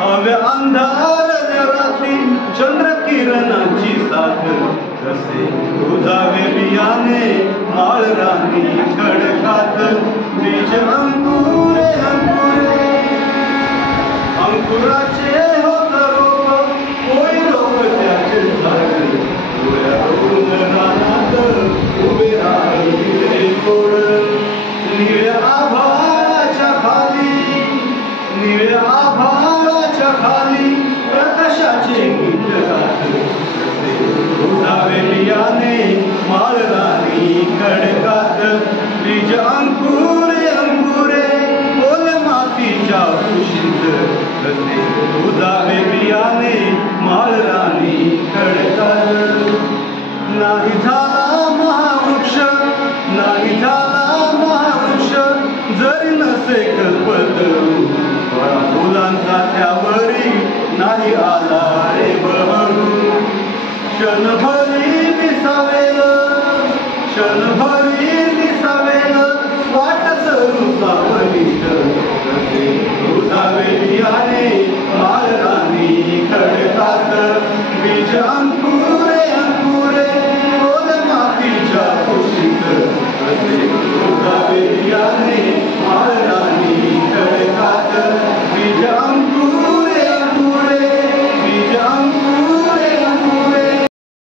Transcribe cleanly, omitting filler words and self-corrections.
हव्या अंधार रात्री चंद्र किरणाची साथ कसे उजावे बियाणे माळ राणी खडकात बीज अंकुरे अंकुरे अंकुराचे होत रोप कोई रोप त्याचे झाड डोळ्यावरून रानात उभे राहिले गोड निळ्या आभाळाच्या खाली निळ्या आभाळाच्या खाली प्रकाशाचे गीत गात उजावे बियाणे माळ राणी खडकात बीज अंकुरे अंकुरे ओल मातीच्या कुशीत कसे उजावे बियाणे माळ राणी खडकात नाही झाला महावृक्ष नाही झाला महावृक्ष जरी नसे कल्पतरू फुलांचा त्यावरी नाही आला रे बहरू क्षणभरी दिसावेल क्षणभरी दिसावेल वाट सरू सावलीत कसे उजावे बियाणे